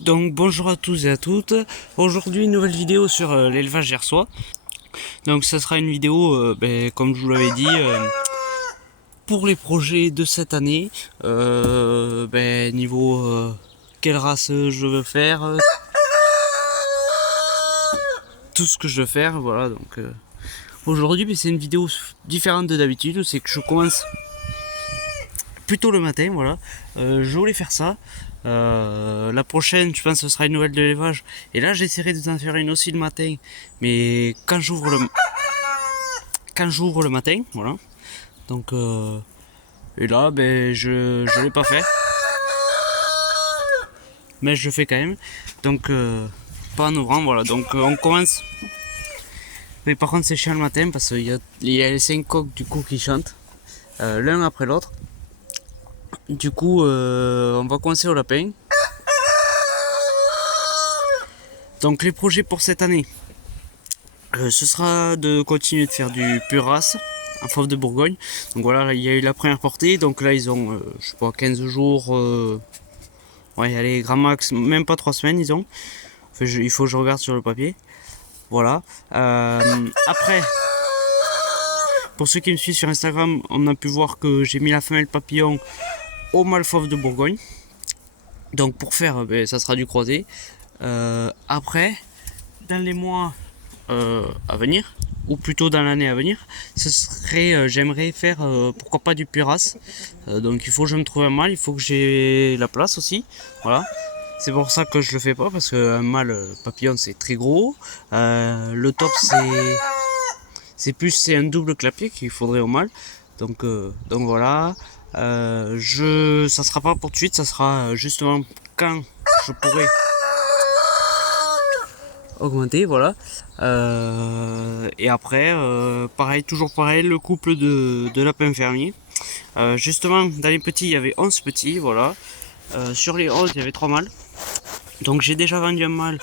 Donc bonjour à tous et à toutes. Aujourd'hui une nouvelle vidéo sur l'élevage gersois. Donc ça sera une vidéo, comme je vous l'avais dit, pour les projets de cette année. Niveau quelle race je veux faire, tout ce que je veux faire. Voilà, donc aujourd'hui c'est une vidéo différente de d'habitude. C'est que je commence plutôt le matin, voilà. Je voulais faire ça. La prochaine, je pense que ce sera une nouvelle de l'élevage. Et là, j'essaierai de t'en faire une aussi le matin. Mais quand j'ouvre le matin, voilà. Donc, et là, je l'ai pas fait. Mais je le fais quand même. Donc, pas en ouvrant, voilà. Donc, on commence. Mais par contre, c'est chiant le matin parce qu'il y a les 5 coqs du coup qui chantent. L'un après l'autre. Du coup, on va commencer au lapin. Donc les projets pour cette année, ce sera de continuer de faire du pur race en fauve de Bourgogne. Donc voilà, il y a eu la première portée, donc là ils ont, je sais pas, 15 jours, ouais allez, grand max, même pas 3 semaines ils ont. Enfin, il faut que je regarde sur le papier. Voilà. Après, pour ceux qui me suivent sur Instagram, on a pu voir que j'ai mis la femelle papillon au mâle fauve de Bourgogne. Donc pour faire, ça sera du croisé. Après, dans les mois à venir, ou plutôt dans l'année à venir, ce serait, j'aimerais faire pourquoi pas du puras. Donc il faut que je me trouve un mâle, il faut que j'ai la place aussi. Voilà. C'est pour ça que je le fais pas parce qu'un mâle papillon c'est très gros. Le top c'est un double clapier qu'il faudrait au mâle. Donc voilà. Ça sera pas pour tout de suite, ça sera justement quand je pourrai augmenter, voilà. Et après, pareil, toujours pareil, le couple de lapins fermiers. Justement, dans les petits, il y avait 11 petits, voilà. Sur les 11, il y avait 3 mâles. Donc j'ai déjà vendu un mâle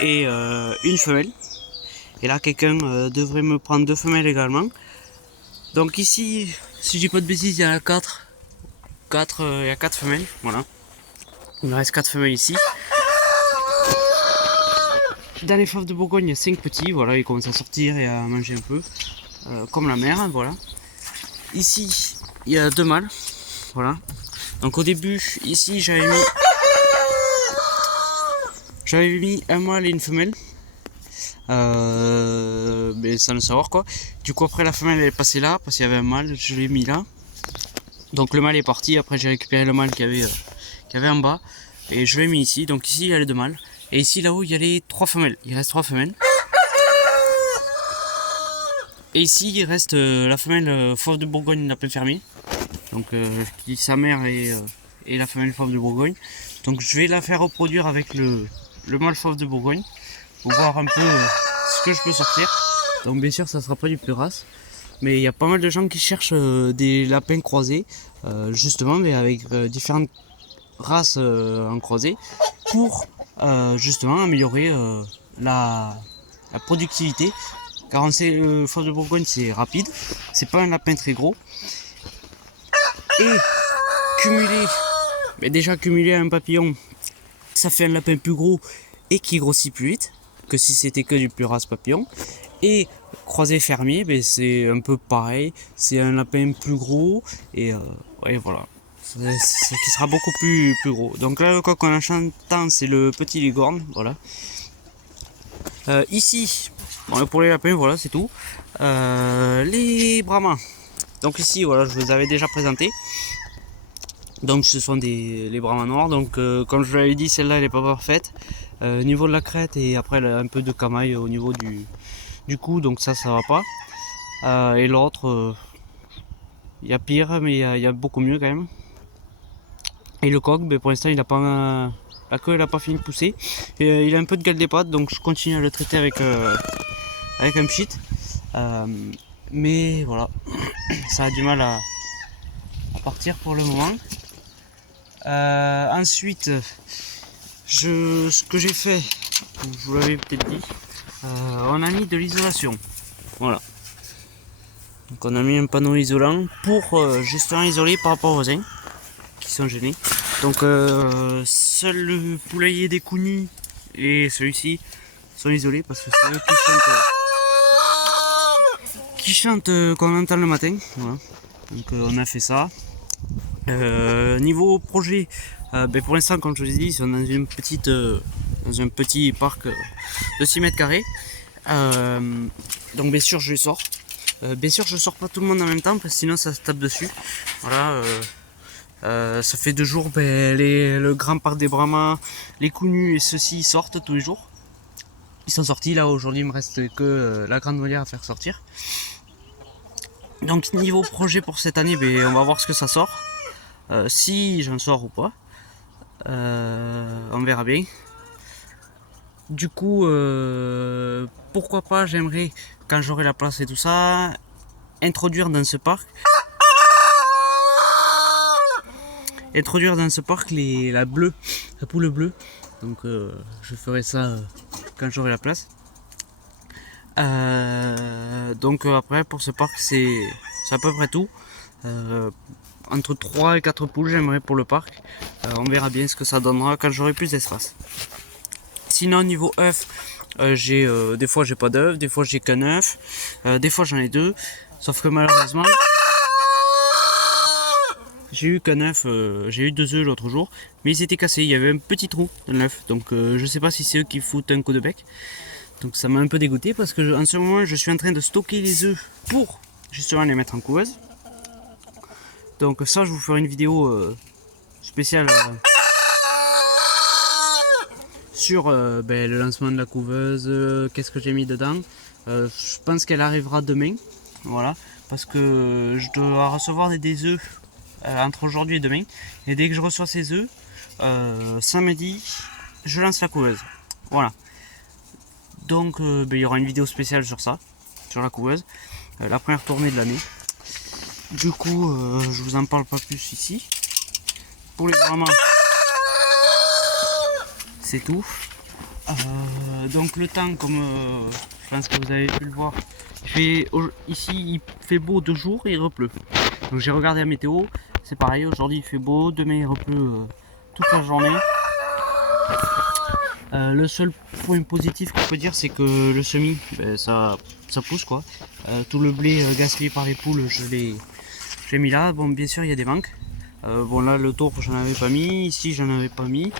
et une femelle. Et là, quelqu'un devrait me prendre 2 femelles également. Donc ici, si je dis pas de bêtises, il y en a 4. Il y a 4 femelles, voilà. Il me reste 4 femelles ici. Dans les fauves de Bourgogne, il y a 5 petits, voilà, ils commencent à sortir et à manger un peu, comme la mère, voilà. Ici, il y a 2 mâles, voilà. Donc au début, ici, j'avais mis un mâle et une femelle, mais sans le savoir quoi. Du coup après la femelle elle est passée là, parce qu'il y avait un mâle, je l'ai mis là. Donc le mâle est parti, après j'ai récupéré le mâle qu'il y avait en bas, et je l'ai mis ici. Donc ici il y a les 2 mâles, et ici là-haut il y a les 3 femelles, il reste 3 femelles. Et ici il reste la femelle fauve de Bourgogne lapin fermier, donc qui sa mère et la femelle fauve de Bourgogne. Donc je vais la faire reproduire avec le mâle fauve de Bourgogne pour voir un peu ce que je peux sortir. Donc bien sûr ça sera pas du puras, mais il y a pas mal de gens qui cherchent des lapins croisés, justement, mais avec différentes races en croisé, pour justement améliorer la productivité. Car on sait le fauve de Bourgogne c'est rapide, c'est pas un lapin très gros, et cumuler, mais déjà cumuler un papillon, ça fait un lapin plus gros et qui grossit plus vite que si c'était que du puras papillon. Et croisé fermier, c'est un peu pareil, c'est un lapin plus gros et ouais, voilà, qui sera beaucoup plus gros. Donc là le coq en enchantant c'est le petit licorne, voilà. Ici, bon, pour les lapins, voilà, c'est tout. Les brahmas. Donc ici, voilà, je vous avais déjà présenté. Donc ce sont les brahmas noirs. Donc comme je vous l'avais dit, celle-là elle est pas parfaite. Au niveau de la crête, et après elle a un peu de camaille au niveau du cou, donc ça va pas. Et l'autre, il y a pire, mais il y a beaucoup mieux quand même. Et le coq, pour l'instant il a pas, la queue elle a pas fini de pousser. Et, il a un peu de gale des pattes, donc je continue à le traiter avec un pchit. Mais voilà, ça a du mal à partir pour le moment. Ensuite, ce que j'ai fait, je vous l'avais peut-être dit, on a mis de l'isolation. Voilà. Donc on a mis un panneau isolant pour justement isoler par rapport aux voisins qui sont gênés. Donc seul le poulailler des Cougny et celui-ci sont isolés parce que c'est eux qui chantent qu'on entend le matin. Voilà. Donc on a fait ça. Niveau projet, pour l'instant comme je vous ai dit, ils sont dans une petite, dans un petit parc de 6 mètres carrés. Donc bien sûr je les sors. Bien sûr je sors pas tout le monde en même temps parce que sinon ça se tape dessus. Voilà. Ça fait 2 jours, le grand parc des Brahmas, les Cougny et ceux-ci sortent tous les jours. Ils sont sortis, là aujourd'hui il me reste que la grande volière à faire sortir. Donc niveau projet pour cette année, on va voir ce que ça sort. Si j'en sors ou pas. On verra bien. Du coup, pourquoi pas, j'aimerais, quand j'aurai la place et tout ça, introduire dans ce parc la poule bleue. Donc je ferai ça quand j'aurai la place. Donc après pour ce parc c'est à peu près tout. Entre 3 et 4 poules j'aimerais pour le parc. On verra bien ce que ça donnera quand j'aurai plus d'espace. Sinon niveau œufs, des fois j'ai pas d'œufs, des fois j'ai qu'un œuf, des fois j'en ai 2. Sauf que malheureusement j'ai eu qu'un œuf, j'ai eu 2 œufs l'autre jour, mais ils étaient cassés, il y avait un petit trou dans l'œuf, donc je sais pas si c'est eux qui foutent un coup de bec. Donc ça m'a un peu dégoûté parce que en ce moment je suis en train de stocker les œufs pour justement les mettre en couveuse. Donc ça je vous ferai une vidéo spéciale sur le lancement de la couveuse, qu'est-ce que j'ai mis dedans. Je pense qu'elle arrivera demain, voilà, parce que je dois recevoir des œufs entre aujourd'hui et demain. Et dès que je reçois ces œufs, samedi, je lance la couveuse. Voilà. Donc il y aura une vidéo spéciale sur ça, sur la couveuse, la première tournée de l'année. Du coup, je vous en parle pas plus ici. Pour les Brahmas, c'est tout. Donc le temps, comme je pense que vous avez pu le voir, ici il fait beau 2 jours et il repleut. Donc j'ai regardé la météo, c'est pareil, aujourd'hui il fait beau, demain il repleut toute la journée. Le seul point positif qu'on peut dire, c'est que le semis, ça pousse quoi. Tout le blé gaspillé par les poules, j'ai mis là. Bon, bien sûr il y a des manques. Bon là le tour j'en avais pas mis, ici j'en avais pas mis,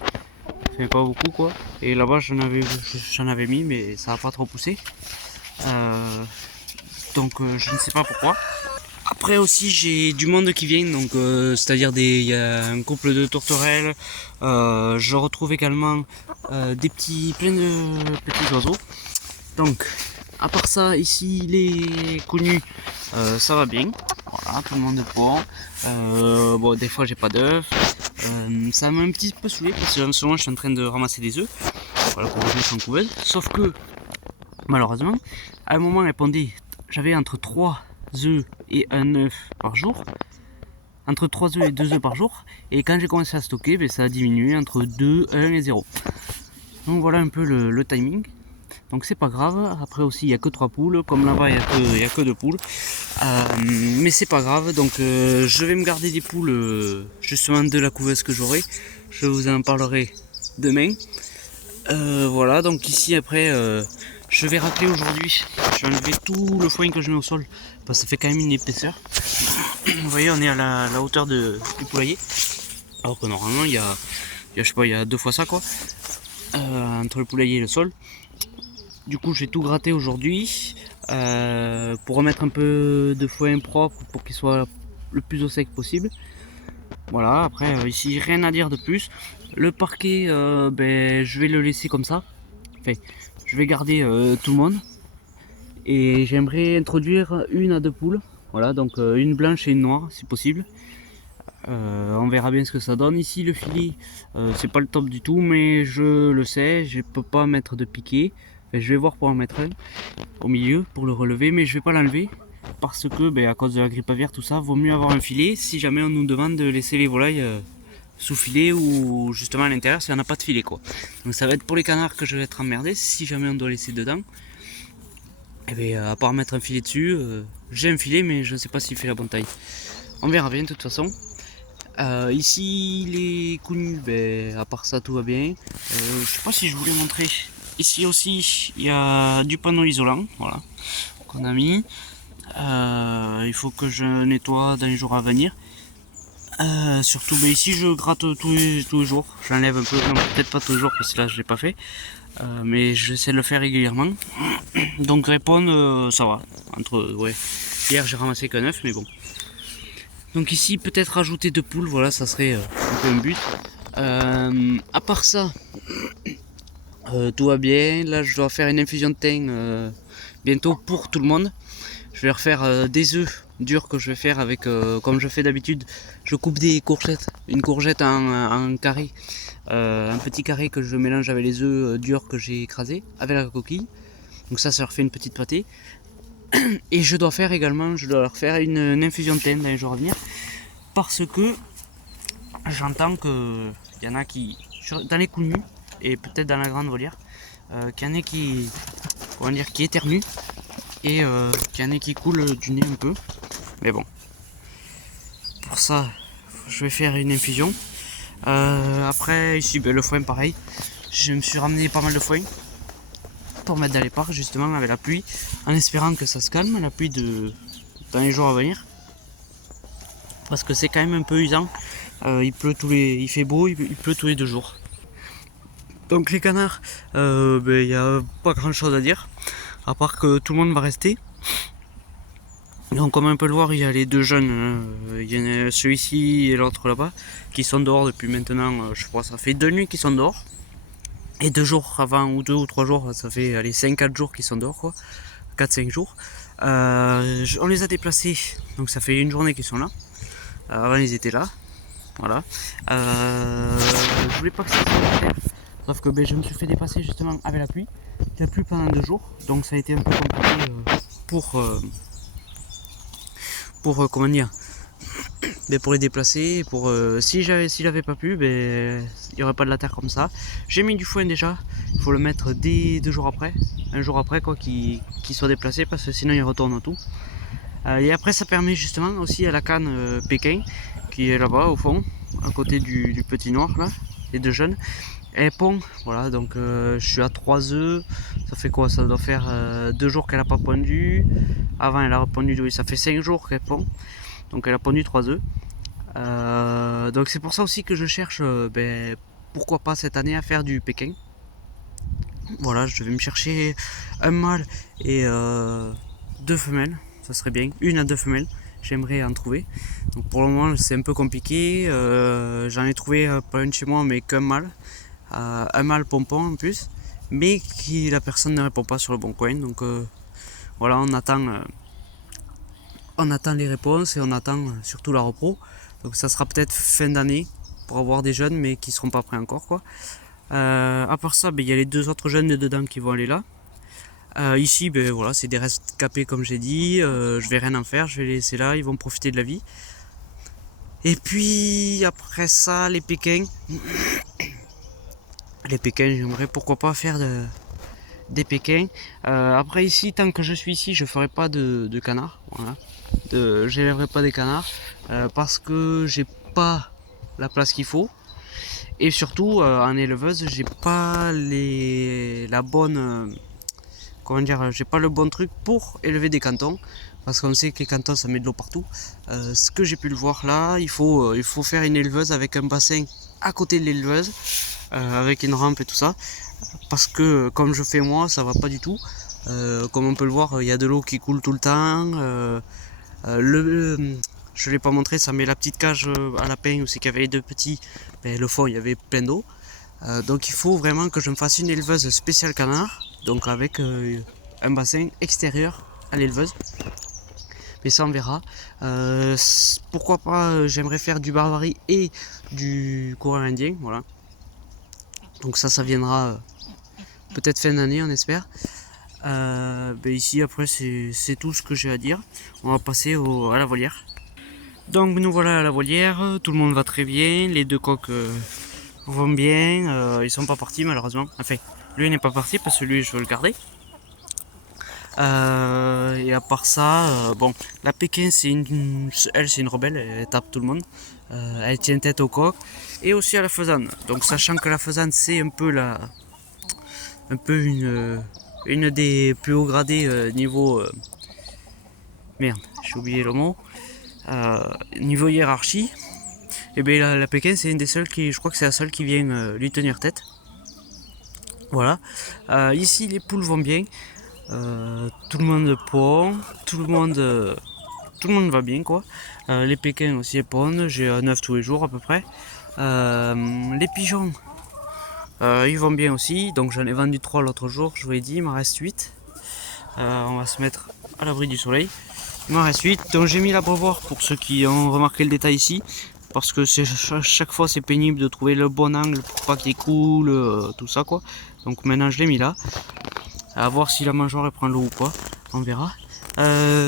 ça fait pas beaucoup quoi. Et là-bas j'en avais mis, mais ça n'a pas trop poussé. Donc je ne sais pas pourquoi. Après aussi j'ai du monde qui vient, donc c'est-à-dire il y a un couple de tourterelles. Je retrouve également plein de petits oiseaux. Donc à part ça, ici les Cougny, ça va bien. Voilà, tout le monde est bon. Bon, des fois j'ai pas d'œufs. Ça m'a un petit peu saoulé parce que en ce moment je suis en train de ramasser des œufs. Voilà, pour les mettre en couveuse. Sauf que malheureusement, à un moment j'avais entre 3 œufs et un œuf par jour. Entre 3 œufs et 2 œufs par jour. Et quand j'ai commencé à stocker, ça a diminué entre 2, 1 et 0. Donc voilà un peu le timing. Donc c'est pas grave. Après aussi il n'y a que 3 poules. Comme là-bas il n'y a que 2 poules. Mais c'est pas grave. Donc je vais me garder des poules justement de la couveuse que j'aurai. Je vous en parlerai demain. Voilà, donc ici après je vais racler aujourd'hui. Je vais enlever tout le foin que je mets au sol parce que ça fait quand même une épaisseur. Vous voyez, on est à la hauteur du poulailler, alors que normalement il y a je sais pas, il y a 2 fois ça quoi, entre le poulailler et le sol. Du coup je vais tout gratter aujourd'hui pour remettre un peu de foin propre pour qu'il soit le plus au sec possible. Voilà, après ici rien à dire de plus. Le parquet je vais le laisser comme ça. Enfin, je vais garder tout le monde. Et j'aimerais introduire 1 à 2 poules. Voilà, donc une blanche et une noire si possible. On verra bien ce que ça donne. Ici le filet, c'est pas le top du tout, mais je le sais, je peux pas mettre de piquet. Enfin, je vais voir pour en mettre un au milieu pour le relever, mais je vais pas l'enlever. Parce que à cause de la grippe aviaire, tout ça, vaut mieux avoir un filet si jamais on nous demande de laisser les volailles sous filet ou justement à l'intérieur si on n'a pas de filet quoi. Donc ça va être pour les canards que je vais être emmerdé si jamais on doit laisser dedans. Et à part mettre un filet dessus, j'ai un filet mais je ne sais pas s'il fait la bonne taille. On verra bien de toute façon. Ici les coups, ben, à part ça tout va bien. Je sais pas si je voulais montrer. Ici aussi il y a du panneau isolant, voilà, qu'on a mis. Il faut que je nettoie dans les jours à venir. Surtout ben, ici je gratte tous les jours. J'enlève un peu, peut-être pas toujours parce que là je l'ai pas fait. Mais j'essaie de le faire régulièrement. Donc répondre, ça va. Ouais. Hier j'ai ramassé qu'un œuf, mais bon. Donc ici peut-être rajouter 2 poules, voilà, ça serait un peu un but. À part ça, tout va bien. Là je dois faire une infusion de thym bientôt pour tout le monde. Je vais refaire des œufs durs que je vais faire avec, comme je fais d'habitude, je coupe des courgettes, une courgette en carré, un petit carré que je mélange avec les œufs durs que j'ai écrasés, avec la coquille. Donc ça leur fait une petite pâtée. Et je dois faire également, je dois leur faire une infusion de thym dans les jours à venir. Parce que j'entends que il y en a qui, dans les coups nus, et peut-être dans la grande volière, qu'il y en a qui, comment dire, qui éternuent. Et qu'il y en a qui coulent du nez un peu. Mais bon. Pour ça, je vais faire une infusion. Après, ici, ben, le foin pareil. Je me suis ramené pas mal de foin pour mettre dans les parcs, justement, avec la pluie. En espérant que ça se calme, la pluie dans les jours à venir. Parce que c'est quand même un peu usant. Il fait beau, il pleut tous les 2 jours. Donc les canards, ben, y a pas grand chose à dire. À part que tout le monde va rester. Donc comme on peut le voir, il y a les 2 jeunes, il y en a celui-ci et l'autre là-bas, qui sont dehors depuis maintenant, je crois ça fait 2 nuits qu'ils sont dehors. Et 2 jours avant, ou 2 ou 3 jours, ça fait allez, 5-4 jours qu'ils sont dehors quoi. 4-5 jours. On les a déplacés, donc ça fait une journée qu'ils sont là. Avant ils étaient là. Voilà. Je voulais pas que ça se fasse. Sauf que ben, je me suis fait dépasser justement avec la pluie. Il a plu pendant 2 jours, donc ça a été un peu compliqué comment dire, mais pour les déplacer. Si j'avais pas pu, ben, il n'y aurait pas de la terre comme ça. J'ai mis du foin déjà, il faut le mettre dès 2 jours après, un jour après quoi, qu'il soit déplacé parce que sinon il retourne tout. Et après ça permet justement aussi à la canne Pékin qui est là-bas au fond, à côté du petit noir là, les 2 jeunes. Elle pond, voilà, donc je suis à 3 œufs, ça fait quoi? Ça doit faire 2 jours qu'elle n'a pas pondu. Avant elle a pondu, oui, ça fait 5 jours qu'elle pond, donc elle a pondu 3 œufs. Donc c'est pour ça aussi que je cherche, ben, pourquoi pas cette année à faire du Pékin. Voilà, je vais me chercher un mâle et 2 femelles, ça serait bien, 1 à 2 femelles. J'aimerais en trouver. Donc pour le moment c'est un peu compliqué, j'en ai trouvé pas un de chez moi mais qu'un mâle. Un mâle pompon en plus, mais qui la personne ne répond pas sur le bon coin. Donc voilà, on attend les réponses et on attend surtout la repro. Donc ça sera peut-être fin d'année pour avoir des jeunes, mais qui seront pas prêts encore quoi. À part ça, ben, y a les 2 autres jeunes de dedans qui vont aller là. Ici, ben voilà, c'est des restes capés comme j'ai dit. Je vais rien en faire, je vais les laisser là, ils vont profiter de la vie. Et puis après ça, les Pékins. Les Pékins, j'aimerais pourquoi pas faire des Pékins. Après ici, tant que je suis ici, je ferai pas de canards. Voilà. J'élèverai pas des canards parce que j'ai pas la place qu'il faut. Et surtout, en éleveuse, j'ai pas la bonne, comment dire, j'ai pas le bon truc pour élever des cantons. Parce qu'on sait que les cantons, ça met de l'eau partout. Ce que j'ai pu le voir là, il faut faire une éleveuse avec un bassin à côté de l'éleveuse. Avec une rampe et tout ça, parce que comme je fais moi, ça va pas du tout. Comme on peut le voir, il y a de l'eau qui coule tout le temps. Je l'ai pas montré, ça met la petite cage à lapin où c'est qu'il y avait les 2 petits. Ben, le fond, il y avait plein d'eau. Donc il faut vraiment que je me fasse une éleveuse spéciale canard, donc avec un bassin extérieur à l'éleveuse. Mais ça on verra. Pourquoi pas, j'aimerais faire du Barbarie et du coureur indien, voilà. Donc ça viendra peut-être fin d'année, on espère. Ben ici après c'est tout ce que j'ai à dire. On va passer à la volière. Donc nous voilà à la volière, tout le monde va très bien, les 2 coqs vont bien, ils sont pas partis malheureusement. Enfin, lui n'est pas parti parce que lui je veux le garder. Et à part ça, bon, la Pékin c'est une rebelle, elle tape tout le monde. elle tient tête au coq, et aussi à la faisane. Donc sachant que la faisane c'est un peu une des plus hauts gradés niveau merde, j'ai oublié le mot, niveau hiérarchie. Et bien la Pékin c'est une des seules qui, je crois que c'est la seule qui vient lui tenir tête. Voilà. Ici les poules vont bien. Tout le monde pond, tout le monde va bien quoi. Les Pékins aussi pondent, j'ai un œuf tous les jours à peu près. Les pigeons, ils vont bien aussi, donc j'en ai vendu 3 l'autre jour, je vous l'ai dit, il m'en reste 8. On va se mettre à l'abri du soleil. Il m'en reste 8, donc j'ai mis l'abreuvoir pour ceux qui ont remarqué le détail ici. Parce que chaque fois c'est pénible de trouver le bon angle pour pas qu'il coule, tout ça quoi. Donc maintenant je l'ai mis là. À voir si la mangeoire prend l'eau ou pas, on verra.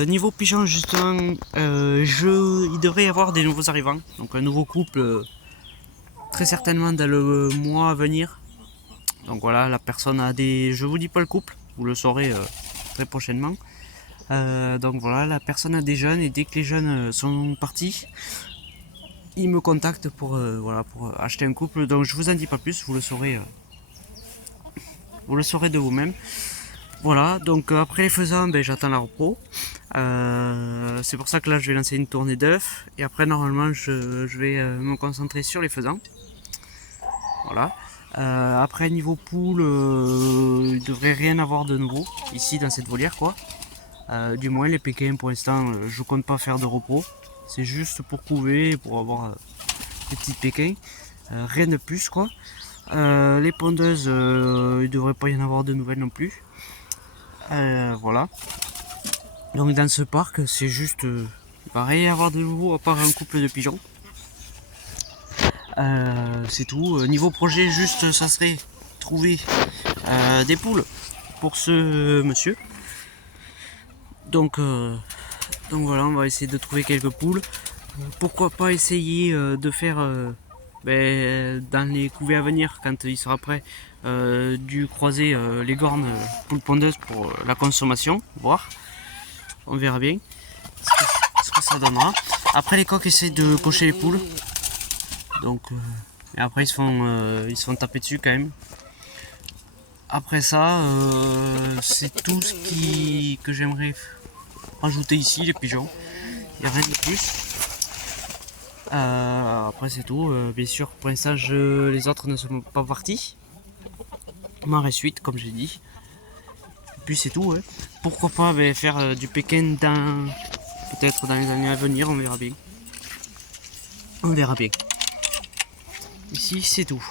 Niveau pigeon justement, il devrait y avoir des nouveaux arrivants. Donc un nouveau couple, très certainement dans le mois à venir. Donc voilà, la personne a des... Je vous dis pas le couple, vous le saurez très prochainement. Donc voilà, la personne a des jeunes et dès que les jeunes sont partis, il me contacte pour, voilà, pour acheter un couple. Donc je vous en dis pas plus, vous le saurez de vous-même. Voilà, donc après les faisans, ben, j'attends la repro. C'est pour ça que là je vais lancer une tournée d'œufs. Et après normalement je vais me concentrer sur les faisans. Voilà. Après niveau poule, il devrait rien avoir de nouveau ici dans cette volière quoi. Du moins les Pékins pour l'instant je compte pas faire de repro. C'est juste pour couver, pour avoir des petits Pékins. Rien de plus quoi. Les pondeuses, il devrait pas y en avoir de nouvelles non plus. Voilà. Donc dans ce parc, c'est juste, il va rien y avoir de nouveau à part un couple de pigeons. C'est tout. Niveau projet, juste, ça serait trouver des poules pour ce monsieur. Donc voilà, on va essayer de trouver quelques poules. Pourquoi pas essayer de faire dans les couvées à venir, quand il sera prêt, du croiser les cornes poules pondeuses pour la consommation, voir. On verra bien ce que ça donnera. Après les coqs essaient de cocher les poules. Donc et après ils se font taper dessus quand même. Après ça, c'est tout ce que j'aimerais rajouter ici, les pigeons. Il n'y a rien de plus. Après c'est tout. Bien sûr, pour l'instant, les autres ne sont pas partis. Il m'en reste 8, comme j'ai dit. Et puis c'est tout. Hein. Pourquoi pas faire du Pékin peut-être dans les années à venir, on verra bien. On verra bien. Ici c'est tout.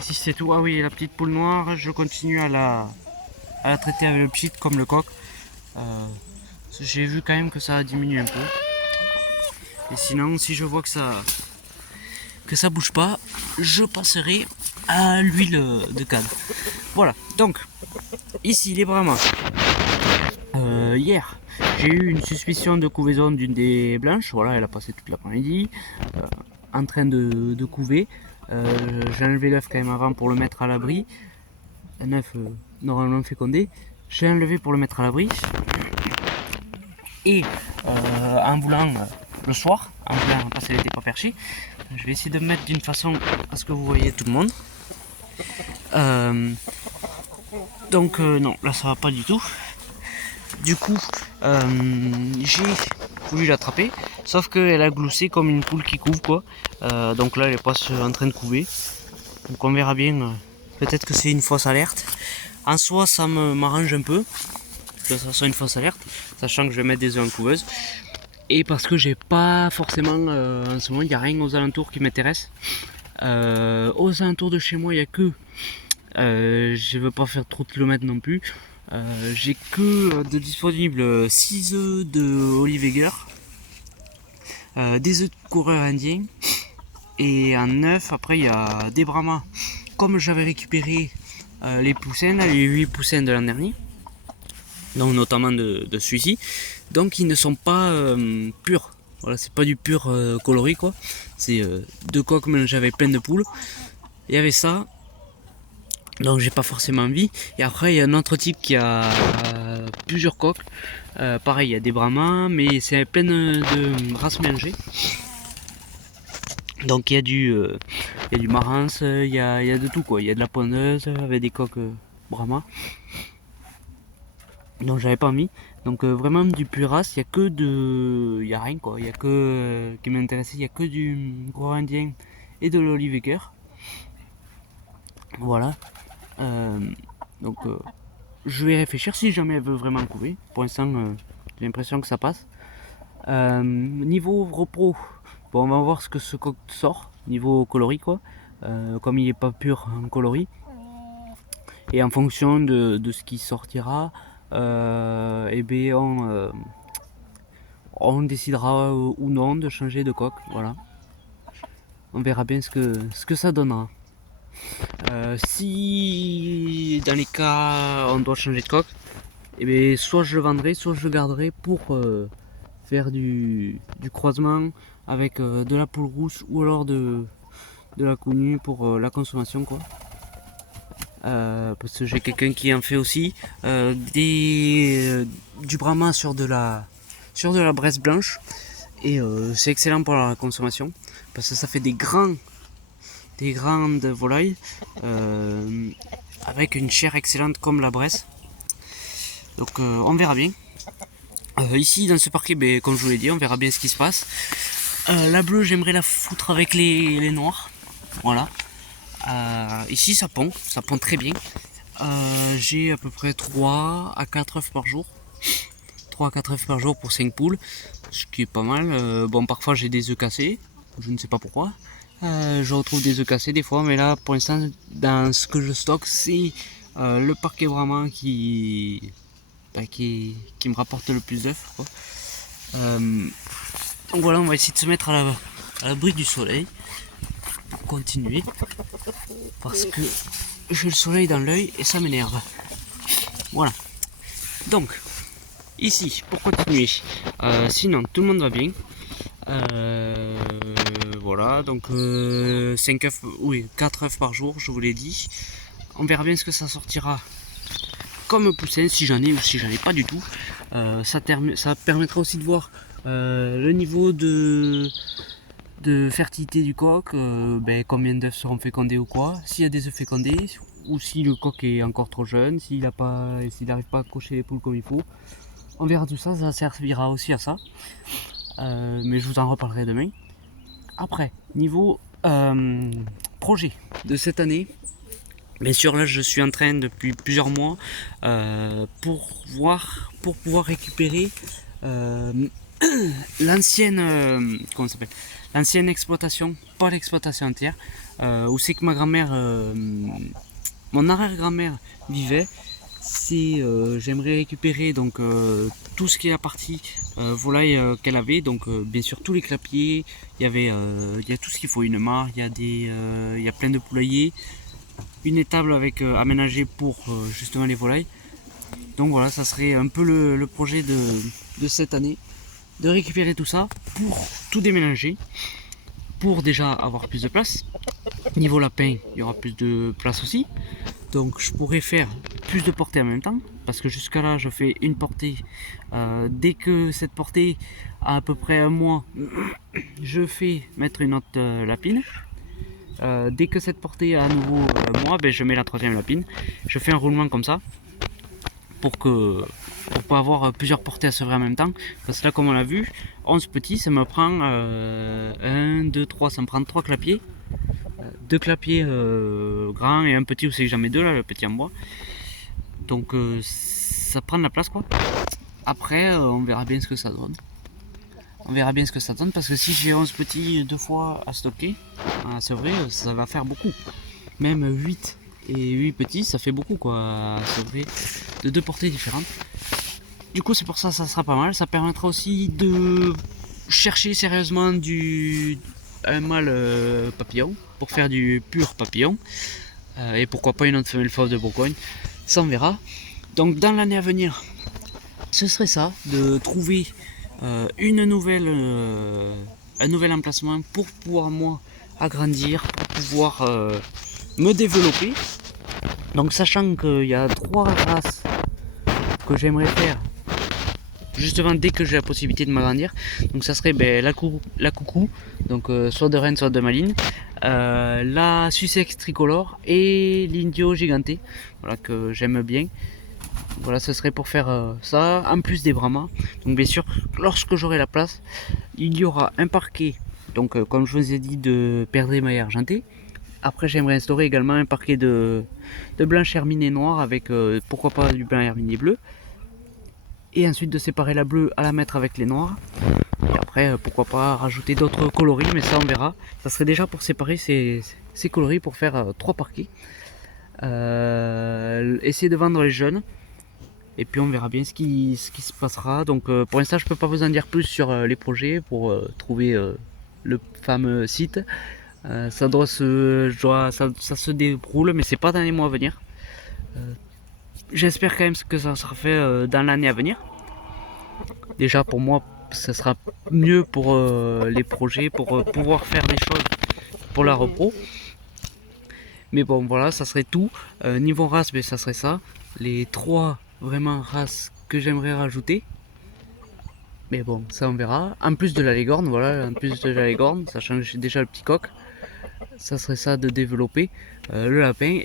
Ici c'est tout. Ah oui, la petite poule noire, je continue à la traiter avec le pchit comme le coq. J'ai vu quand même que ça a diminué un peu. Et sinon, si je vois que ça bouge pas, je passerai à l'huile de canne. Voilà, donc ici les Brahmas. Hier, j'ai eu une suspicion de couvaison d'une des blanches. Voilà, elle a passé toute l'après-midi en train de couver. J'ai enlevé l'œuf quand même avant pour le mettre à l'abri. Un œuf normalement fécondé. J'ai enlevé pour le mettre à l'abri. Et en voulant le soir, en voulant parce qu'elle n'était pas perchée, je vais essayer de me mettre d'une façon à ce que vous voyez tout le monde. Donc non, là ça va pas du tout. Du coup, j'ai voulu l'attraper, sauf qu'elle a gloussé comme une poule qui couve quoi. Donc là elle est pas en train de couver. Donc on verra bien. Peut-être que c'est une fausse alerte. En soi ça m'arrange un peu que ça soit une fausse alerte, sachant que je vais mettre des œufs en couveuse. Et parce que j'ai pas forcément en ce moment il n'y a rien aux alentours qui m'intéresse. Aux alentours de chez moi il n'y a que je veux pas faire trop de kilomètres non plus. J'ai que de disponible 6 œufs de Oliveger, des œufs de coureur indien, et en œuf après il y a des Brahmas. Comme j'avais récupéré les poussins, les 8 poussins de l'an dernier, donc notamment de celui-ci, donc ils ne sont pas purs. Voilà, c'est pas du pur coloris quoi. C'est deux coques mélangées avec plein de poules. Il y avait ça. Donc j'ai pas forcément envie. Et après il y a un autre type qui a plusieurs coques. Pareil, il y a des Brahmas, mais c'est plein de races mélangées. Donc il y a du marans, il y a de tout quoi. Il y a de la pondeuse avec des coques Brahma. Donc j'avais pas mis. Donc vraiment du puras, il y a que de. Il y a rien quoi. Il y a que qui m'intéressait, il y a que du gros indien et de l'olive équerre. Voilà. Euh, donc je vais réfléchir si jamais elle veut vraiment couver. Pour l'instant j'ai l'impression que ça passe. Niveau repro, bon, on va voir ce que ce coq sort. Niveau coloris quoi. Comme il n'est pas pur en coloris. Et en fonction de ce qui sortira, et bien on décidera ou non de changer de coque. Voilà. On verra bien ce que ça donnera. Si dans les cas on doit changer de coque, et bien soit je le vendrai, soit je le garderai pour faire du croisement avec de la poule rousse ou alors de la cognue pour la consommation quoi. Parce que j'ai quelqu'un qui en fait aussi du brahma sur de la braise blanche et c'est excellent pour la consommation parce que ça fait des grandes volailles avec une chair excellente comme la braise. Donc on verra bien. Ici dans ce parquet, ben, comme je vous l'ai dit, on verra bien ce qui se passe. La bleue, j'aimerais la foutre avec les noirs. Voilà. Ici ça pond très bien. J'ai à peu près 3 à 4 œufs par jour. 3 à 4 œufs par jour pour 5 poules, ce qui est pas mal. Bon, parfois j'ai des œufs cassés, je ne sais pas pourquoi. Je retrouve des œufs cassés des fois, mais là pour l'instant, dans ce que je stocke, c'est le parquet Brahma qui me rapporte le plus d'œufs. Donc voilà, on va essayer de se mettre à l'abri du soleil pour continuer, parce que j'ai le soleil dans l'œil et ça m'énerve. Voilà. Donc, ici, pour continuer, sinon tout le monde va bien. Voilà, donc 5 œufs, oui, 4 œufs par jour, je vous l'ai dit. On verra bien ce que ça sortira comme poussin, si j'en ai ou si j'en ai pas du tout. Ça permettra aussi de voir le niveau de fertilité du coq, ben, combien d'œufs seront fécondés ou quoi, s'il y a des œufs fécondés, ou si le coq est encore trop jeune, s'il n'arrive pas à cocher les poules comme il faut. On verra tout ça, ça servira aussi à ça. Mais je vous en reparlerai demain. Après, niveau projet de cette année, bien sûr là je suis en train depuis plusieurs mois pour pouvoir récupérer l'ancienne comment ça s'appelle, l'ancienne exploitation, pas l'exploitation entière, où c'est que ma grand-mère, mon arrière-grand-mère vivait. J'aimerais récupérer donc tout ce qui est la partie volaille qu'elle avait, donc bien sûr tous les clapiers, il y a tout ce qu'il faut, une mare, il y a plein de poulaillers, une étable avec aménagée pour justement les volailles. Donc voilà, ça serait un peu le projet de cette année, de récupérer tout ça pour tout déménager, pour déjà avoir plus de place. Niveau lapin, il y aura plus de place aussi, donc je pourrais faire plus de portées en même temps, parce que jusqu'à là je fais une portée. Dès que cette portée a à peu près un mois, je fais mettre une autre lapine. Dès que cette portée a à nouveau un mois, ben, je mets la troisième lapine. Je fais un roulement comme ça pour pas avoir plusieurs portées à sevrer en même temps, parce que là comme on l'a vu, 11 petits, ça me prend 1, 2, 3, ça me prend 3 clapiers, 2 clapiers grands et un petit où c'est que j'en mets 2 là, le petit en bois. Donc ça prend de la place quoi. Après on verra bien ce que ça donne. On verra bien ce que ça donne, parce que si j'ai 11 petits 2 fois à stocker, c'est vrai, ça va faire beaucoup. Même 8 et 8 petits, ça fait beaucoup quoi, c'est vrai, de 2 portées différentes. Du coup c'est pour ça, ça sera pas mal. Ça permettra aussi de chercher sérieusement un mâle papillon, pour faire du pur papillon. Et pourquoi pas une autre femelle fauve de Bourgogne, ça on verra. Donc dans l'année à venir, ce serait ça, de trouver un nouvel emplacement pour pouvoir moi agrandir, pour pouvoir me développer. Donc sachant qu'il y a 3 races que j'aimerais faire justement dès que j'ai la possibilité de m'agrandir. Donc ça serait la coucou, donc soit de Rennes soit de Malines, la Sussex tricolore et l'Indio giganté, voilà, que j'aime bien. Voilà, ce serait pour faire ça, en plus des Brahmas. Donc bien sûr, lorsque j'aurai la place, il y aura un parquet, donc comme je vous ai dit, de perdrix maille argenté. Après, j'aimerais instaurer également un parquet de blanche herminée noire avec pourquoi pas du blanc herminé bleu. Et ensuite de séparer la bleue à la mettre avec les noirs. Et après, pourquoi pas rajouter d'autres coloris, mais ça on verra. Ça serait déjà pour séparer ces coloris pour faire 3 parquets. Essayer de vendre les jeunes. Et puis on verra bien ce qui se passera. Donc pour l'instant, je peux pas vous en dire plus sur les projets pour trouver le fameux site. Ça se déroule, mais c'est pas dans les mois à venir. J'espère quand même que ça sera fait dans l'année à venir. Déjà pour moi, ça sera mieux pour les projets, pour pouvoir faire des choses pour la repro. Mais bon, voilà, ça serait tout. Niveau race, ça serait ça. Les 3 vraiment races que j'aimerais rajouter. Mais bon, ça on verra. En plus de la Leghorn, voilà, en plus de la Leghorn, sachant que j'ai déjà le petit coq, ça serait ça de développer le lapin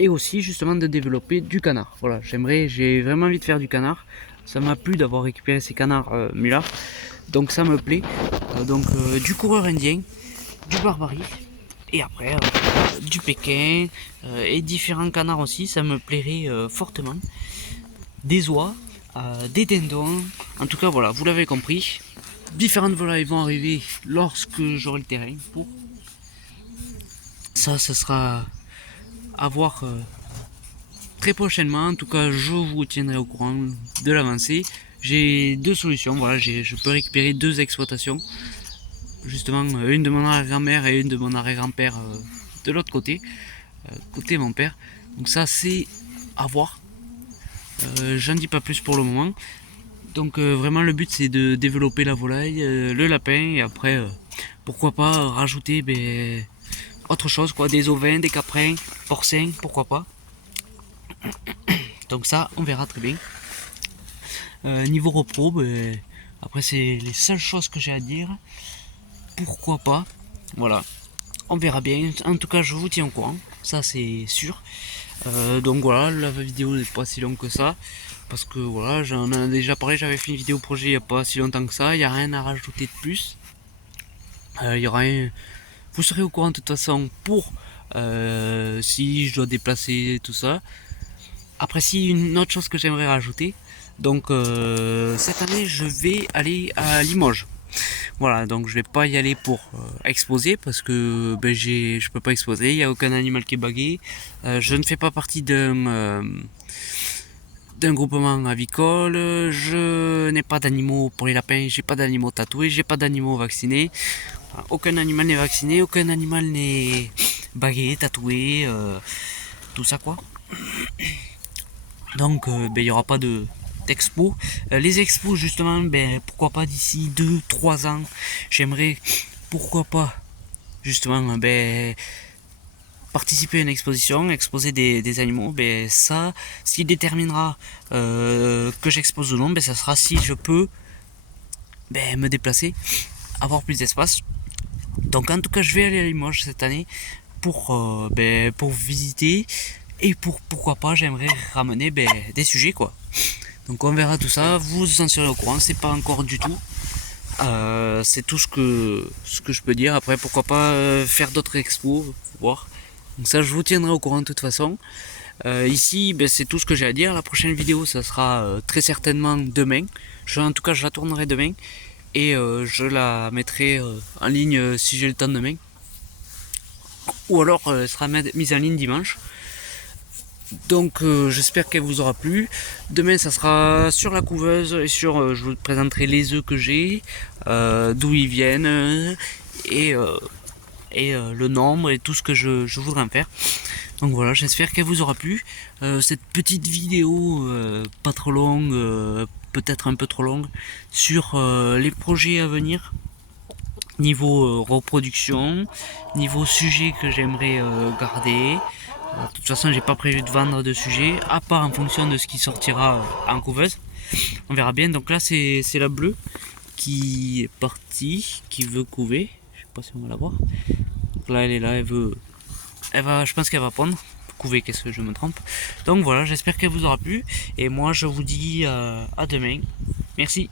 et aussi justement de développer du canard. Voilà, j'ai vraiment envie de faire du canard. Ça m'a plu d'avoir récupéré ces canards mullards, donc ça me plaît. Du coureur indien, du barbarie, et après du pékin et différents canards aussi, ça me plairait fortement. Des oies, des dindons, en tout cas voilà, vous l'avez compris. Différentes volailles vont arriver lorsque j'aurai le terrain pour. Ça sera à voir très prochainement. En tout cas, je vous tiendrai au courant de l'avancée. J'ai 2 solutions. Voilà, je peux récupérer 2 exploitations. Justement, une de mon arrière-grand-mère et une de mon arrière-grand-père de l'autre côté, côté mon père. Donc ça, c'est à voir. J'en dis pas plus pour le moment. Donc vraiment, le but c'est de développer la volaille, le lapin et après, pourquoi pas rajouter autre chose, quoi, des ovins, des caprins, porcins, pourquoi pas. Donc ça, on verra très bien. Niveau repro, après c'est les seules choses que j'ai à dire. Pourquoi pas, voilà. On verra bien. En tout cas, je vous tiens au courant, ça c'est sûr. Donc voilà, la vidéo n'est pas si longue que ça. Parce que voilà, j'en ai déjà parlé, j'avais fait une vidéo projet il n'y a pas si longtemps que ça. Il n'y a rien à rajouter de plus. Il y aura un... Vous serez au courant de toute façon pour si je dois déplacer tout ça. Après, si une autre chose que j'aimerais rajouter. Donc cette année, je vais aller à Limoges. Voilà, donc je vais pas y aller pour exposer parce que je peux pas exposer, il n'y a aucun animal qui est bagué. Je ne fais pas partie d'un groupement avicole, je n'ai pas d'animaux pour les lapins, j'ai pas d'animaux tatoués, j'ai pas d'animaux vaccinés. Aucun animal n'est vacciné, aucun animal n'est bagué, tatoué, tout ça quoi. Donc il n'y aura pas d'expo. Les expos justement, pourquoi pas d'ici 2-3 ans, j'aimerais pourquoi pas justement participer à une exposition, exposer des animaux. Ça, ce qui déterminera que j'expose ou non, ça sera si je peux me déplacer, avoir plus d'espace. Donc en tout cas, je vais aller à Limoges cette année pour visiter et pourquoi pas, j'aimerais ramener des sujets quoi. Donc on verra tout ça, vous en serez au courant, c'est pas encore du tout. C'est tout ce que je peux dire. Après, pourquoi pas faire d'autres expos, voir. Donc ça, je vous tiendrai au courant de toute façon. Ici, c'est tout ce que j'ai à dire. La prochaine vidéo, ça sera très certainement demain. En tout cas, je la tournerai demain. Et je la mettrai en ligne si j'ai le temps demain. Ou alors, elle sera mise en ligne dimanche. Donc j'espère qu'elle vous aura plu. Demain ça sera sur la couveuse et je vous présenterai les œufs que j'ai, d'où ils viennent et le nombre et tout ce que je voudrais en faire. Donc voilà, j'espère qu'elle vous aura plu. Cette petite vidéo pas trop longue, peut-être un peu trop longue, sur les projets à venir. Niveau reproduction, niveau sujet que j'aimerais garder. De toute façon, j'ai pas prévu de vendre de sujet, à part en fonction de ce qui sortira en couveuse. On verra bien. Donc là c'est la bleue qui est partie, qui veut couver. Je sais pas si on va la voir. Donc là elle est là, je pense qu'elle va pondre. Couver, qu'est-ce que je me trompe. Donc voilà, j'espère qu'elle vous aura plu. Et moi je vous dis à demain. Merci.